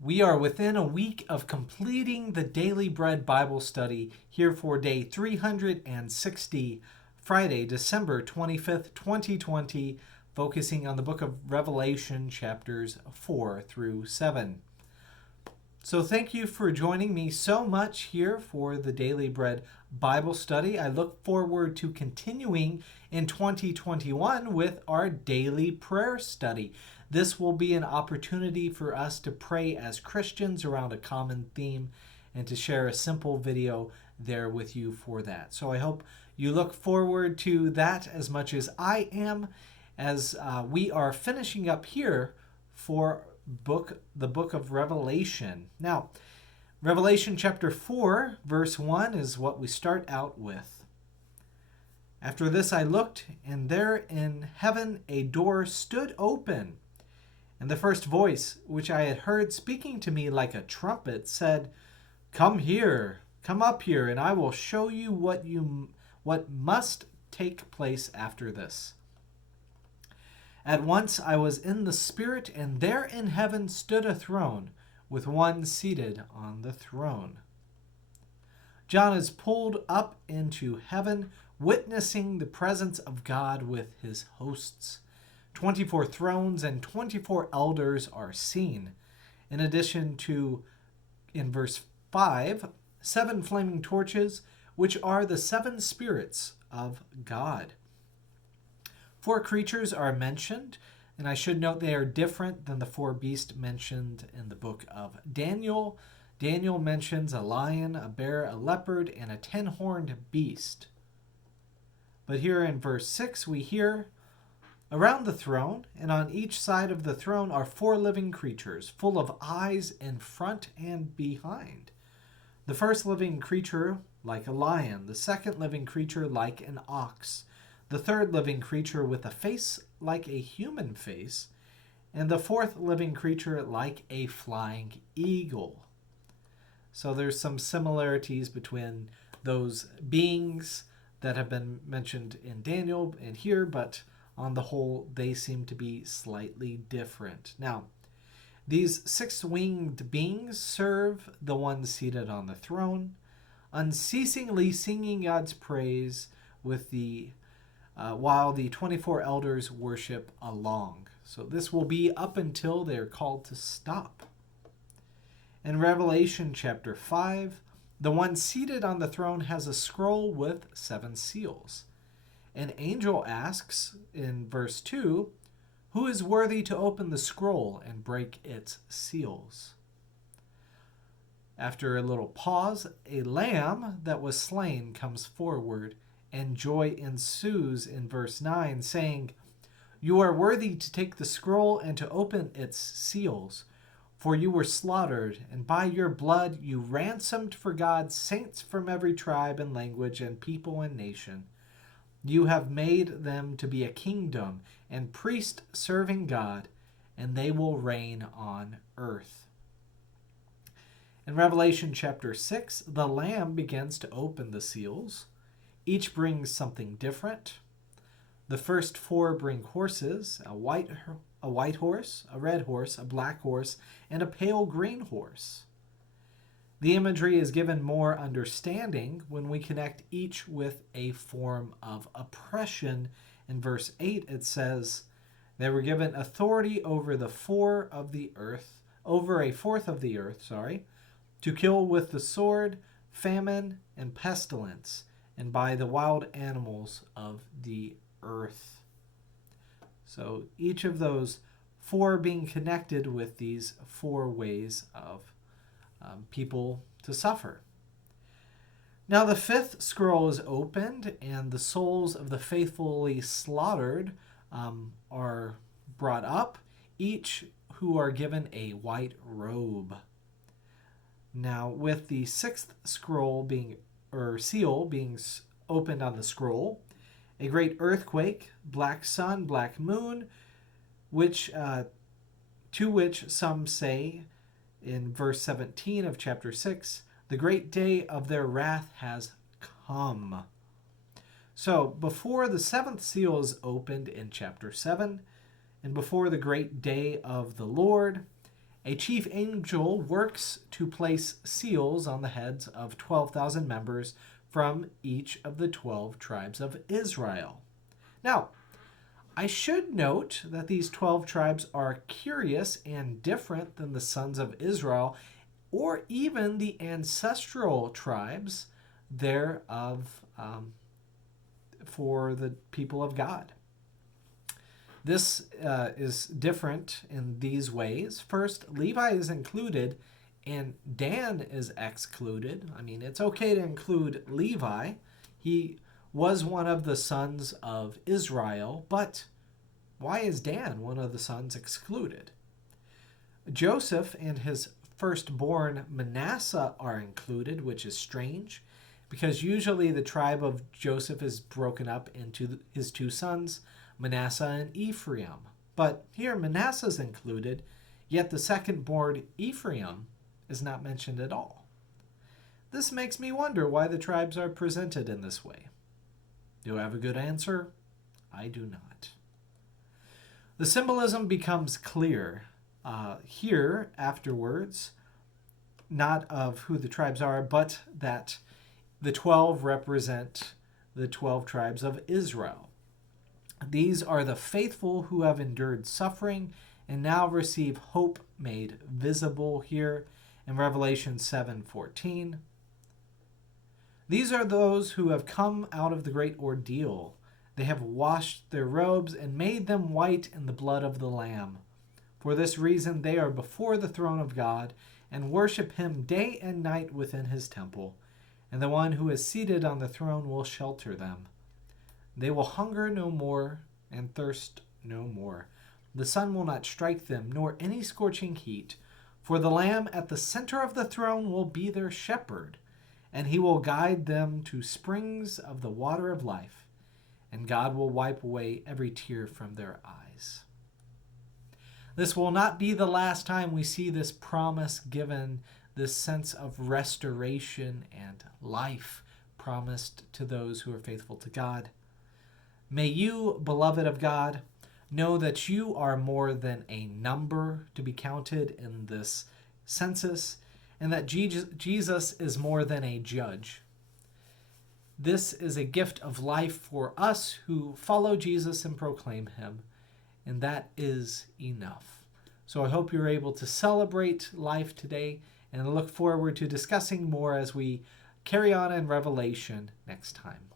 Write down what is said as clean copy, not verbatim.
We are within a week of completing the Daily Bread Bible study here for day 360, Friday, December 25th, 2020, focusing on the book of Revelation, chapters 4 through 7. So thank you for joining me so much here for the Daily Bread Bible study. I look forward to continuing in 2021 with our daily prayer study. This will be an opportunity for us to pray as Christians around a common theme and to share a simple video there with you for that. So I hope you look forward to that as much as I am, as we are finishing up here for the book of Revelation. Now, Revelation chapter 4, verse 1 is what we start out with. After this I looked, and there in heaven a door stood open. And the first voice, which I had heard speaking to me like a trumpet, said, "Come here, come up here, and I will show you what must take place after this." At once I was in the Spirit, and there in heaven stood a throne, with one seated on the throne. John is pulled up into heaven, witnessing the presence of God with his hosts. 24 thrones and 24 elders are seen. In addition to, in verse 5, 7 flaming torches, which are the 7 spirits of God. 4 creatures are mentioned, and I should note they are different than the 4 beasts mentioned in the book of Daniel. Daniel mentions a lion, a bear, a leopard, and a 10-horned beast. But here in verse 6 we hear, "Around the throne and on each side of the throne are 4 living creatures, full of eyes in front and behind. The first living creature like a lion, the second living creature like an ox, the third living creature with a face like a human face, and the fourth living creature like a flying eagle." So there's some similarities between those beings that have been mentioned in Daniel and here, but on the whole, they seem to be slightly different. Now, these 6-winged beings serve the one seated on the throne, unceasingly singing God's praise with while the 24 elders worship along. So this will be up until they're called to stop. In Revelation chapter 5, the one seated on the throne has a scroll with 7 seals. An angel asks in verse 2, "Who is worthy to open the scroll and break its seals?" After a little pause, a lamb that was slain comes forward, and joy ensues in verse 9, saying, "You are worthy to take the scroll and to open its seals, for you were slaughtered, and by your blood you ransomed for God saints from every tribe and language and people and nation. You have made them to be a kingdom and priests serving God, and they will reign on earth." In Revelation chapter 6, the Lamb begins to open the seals. Each brings something different. The first 4 bring horses, a white horse, a red horse, a black horse, and a pale green horse. The imagery is given more understanding when we connect each with a form of oppression. In verse 8 it says, "They were given authority over a fourth of the earth, to kill with the sword, famine, and pestilence, and by the wild animals of the earth." So each of those 4 being connected with these 4 ways of people to suffer. Now the 5th scroll is opened, and the souls of the faithfully slaughtered are brought up, each who are given a white robe. Now with the 6th seal being opened on the scroll, a great earthquake, black sun, black moon, to which some say in verse 17 of chapter 6, "The great day of their wrath has come." So before the 7th seal is opened in chapter 7, and before the great day of the Lord, A chief angel works to place seals on the heads of 12,000 members from each of the 12 tribes of Israel. Now, I should note that these 12 tribes are curious and different than the sons of Israel or even the ancestral tribes thereof for the people of God. This is different in these ways. First, Levi is included and Dan is excluded. I mean, it's okay to include Levi. He was one of the sons of Israel, but why is Dan, one of the sons, excluded? Joseph and his firstborn Manasseh are included, which is strange, because usually the tribe of Joseph is broken up into his two sons, Manasseh and Ephraim. But here Manasseh is included, yet the second-born Ephraim is not mentioned at all. This makes me wonder why the tribes are presented in this way. Do I have a good answer? I do not. The symbolism becomes clear here afterwards, not of who the tribes are, but that the 12 represent the 12 tribes of Israel. These are the faithful who have endured suffering and now receive hope made visible here in Revelation 7:14. These are those who have come out of the great ordeal. They have washed their robes and made them white in the blood of the Lamb. For this reason they are before the throne of God and worship him day and night within his temple, and the one who is seated on the throne will shelter them. They will hunger no more and thirst no more. The sun will not strike them, nor any scorching heat. For the Lamb at the center of the throne will be their shepherd, and he will guide them to springs of the water of life, and God will wipe away every tear from their eyes. This will not be the last time we see this promise given, this sense of restoration and life promised to those who are faithful to God. May you, beloved of God, know that you are more than a number to be counted in this census, and that Jesus is more than a judge. This is a gift of life for us who follow Jesus and proclaim him, and that is enough. So I hope you're able to celebrate life today, and I look forward to discussing more as we carry on in Revelation next time.